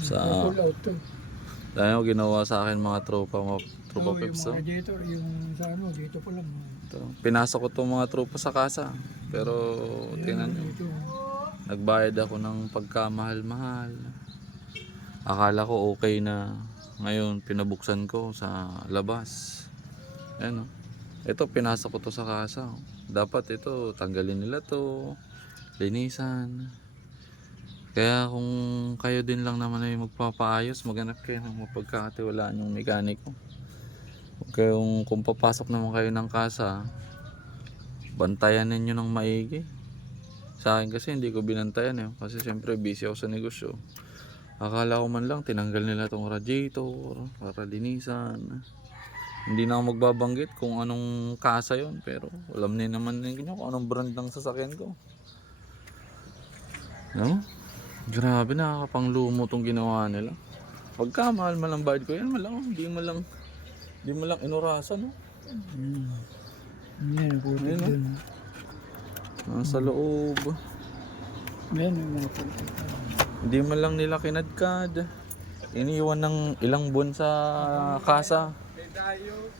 Sa Pull out to. dahil ginawa sa akin mga tropa Oo, yung pips. mga radiator, yung sa ano, dito pa lang. Ito, pinasok ko itong mga tropa sa kasa. Pero tingnan nyo, Dito. nagbayad ako ng pagkamahal-mahal. Akala ko okay na. Ngayon pinabuksan ko sa labas. Ayan o. Ito pinasok ko to sa kasa. Dapat ito tanggalin nila to, linisan. Kaya kung kayo din lang naman ay magpapaayos, maghanap kayo ng mapagkakatiwalaan yung mekaniko. Kung papasok naman kayo ng kasa, bantayan ninyo ng maigi. Sa akin kasi hindi ko binantayan eh. Kasi siyempre busy ako sa negosyo. Akala ko man lang tinanggal nila tong radiator para linisan. Hindi na ako magbabanggit kung anong kasa yon, pero alam niyo naman ninyo kung anong brand ng sasakyan ko. No? Grabe, nakakapanglumo tong ginawa nila. Pagka mahal man lang bayad ko yan, hindi mo lang inurasan, no? Yan, putik Ayun, no? dun. Nasa loob. Yan, yung mga putik. Hindi man lang nila kinadkad. Iniwan ng ilang buwan sa kasa.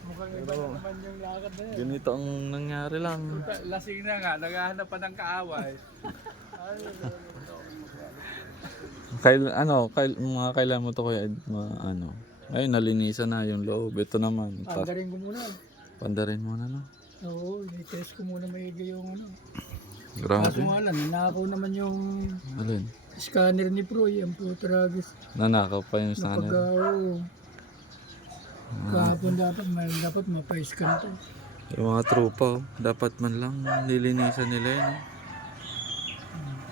Mukhang iba na naman yung lakad na yan. Ganito ang nangyari lang. Lasing na nga, naghahanap pa ng kaaway. Mga kailan mo to kuya Ed, ayun, nalinisan na yung loob. Ito naman. Pandarin ko muna. Pandarin mo na, no? Oo, i-test ko muna maigi yung ano. Kaso Grabe. nga lang, nanakaw naman yung Alin? scanner ni Proy, ang putragis. Nanakaw pa yung scanner. Napag-oo. Kahapon dapat mapa-scan to. Yung mga tropa, dapat man lang nilinisan nila yun.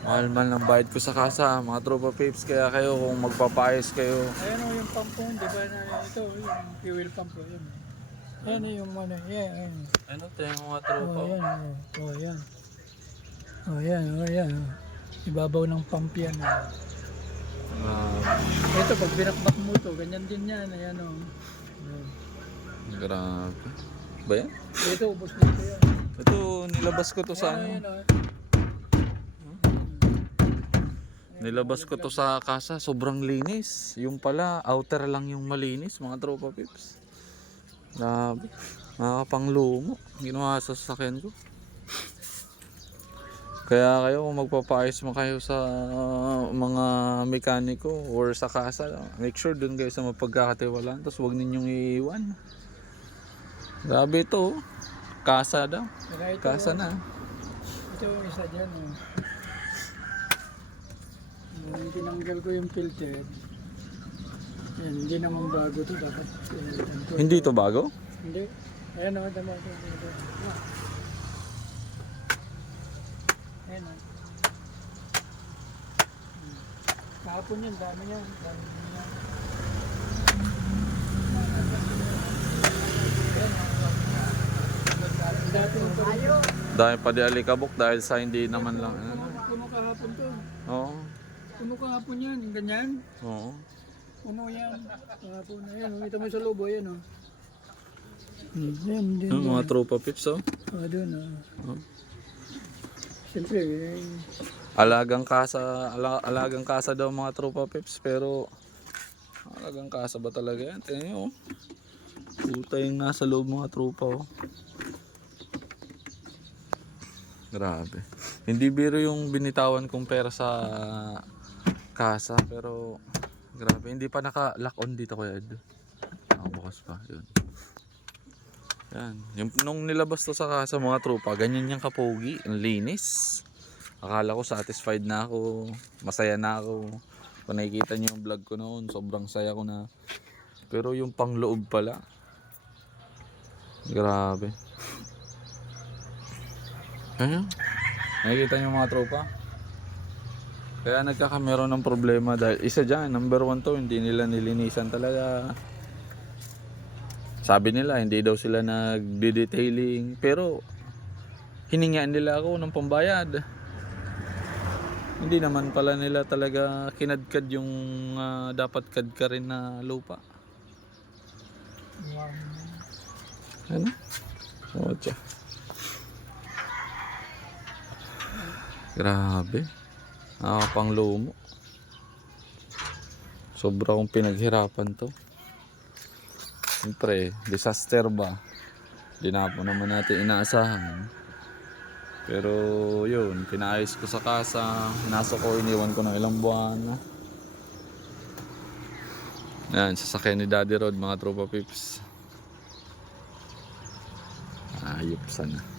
Mahal man lang bayad ko sa kasa, mga tropa peeps. Kaya kayo kung magpapayos kayo, Ayan o yung pump po, di ba na ito, yung fuel pump po. Ayan. Ayan yung ano, ayan. ano tayo mga Oh, tropa? ayan, oh, ayan. Oh, ayan, oh, ayan. Ibabaw ng pump yan. Ito, pag binakbak mo to, ganyan din yan. Ayan o. Grabe. Ba yan? Ito, ubos na ito yan. Ito, nilabas ko to sa Ayan, ano. ayan, Nilabas ko to sa kasa, sobrang linis. Yung pala, outer lang yung malinis, mga tropa pips. Grabe. Nakakapanglumo. Ginawa sa sasakyan ko. Kaya kayo kung magpapaayos mo kayo sa mga mekaniko or sa kasa, make sure dun kayo sa mapagkakatiwalaan. Tapos huwag ninyong iiwan. Grabe ito. Kasa daw. Saka ito, Kasa na. ito yung isa dyan. Nung tinanggal ko yung filter, yan, hindi naman bago to. Dapat pinalitan ko. Hindi ito bago? Hindi. Ayan o, dama ito. Ayan o. Kahapon yan, dami yan. Dami yan. Dati yung Dahil pa di alikabok dahil sa hindi naman lang. puno kahapon to. Oo. Puno kahapon yan, yung ganyan. Oo. Puno yan. Kahapon na yan. Ito mo sa lobo, yan o. Yan, din. Yung mga tropa pips, oh. Doon Oh. Siyempre, Alagang kasa daw mga tropa pips, pero alagang kasa ba talaga yan? Tingnan nyo, oh. Puta yung nasa loob mga tropa, oh. Grabe. Hindi biro yung binitawan kong pera sa kasa, pero grabe. Hindi pa naka-lock on dito kuya Ed. Nakabukas pa, yun. Yan. Nung nilabas to sa kasa mga tropa, ganyan yung kapogi, ang linis. Akala ko satisfied na ako, masaya na ako. Kung nakikita nyo yung vlog ko noon, sobrang saya ko na. Pero yung pangloob pala, grabe. Ayan. Nakikita nyo mga tropa. Kaya nagkakameron ng problema dahil isa dyan, number 1 to, hindi nila nilinisan talaga. Sabi nila hindi daw sila nagde-detailing, pero hiningaan nila ako ng pambayad. Hindi naman pala nila talaga kinadkad yung dapat kadka rin na lupa. Ano? Oh, tiyan. Grabe. Nakakapanglumo. Sobra kong pinaghirapan to. Siyempre, disaster ba? Di na po naman natin inaasahan. Pero yun, pinaayos ko sa kasa. Pinasok ko, iniwan ko ng ilang buwan. Yan, sasakyan ni Daddy Rod, mga tropa pips. Ayop sana.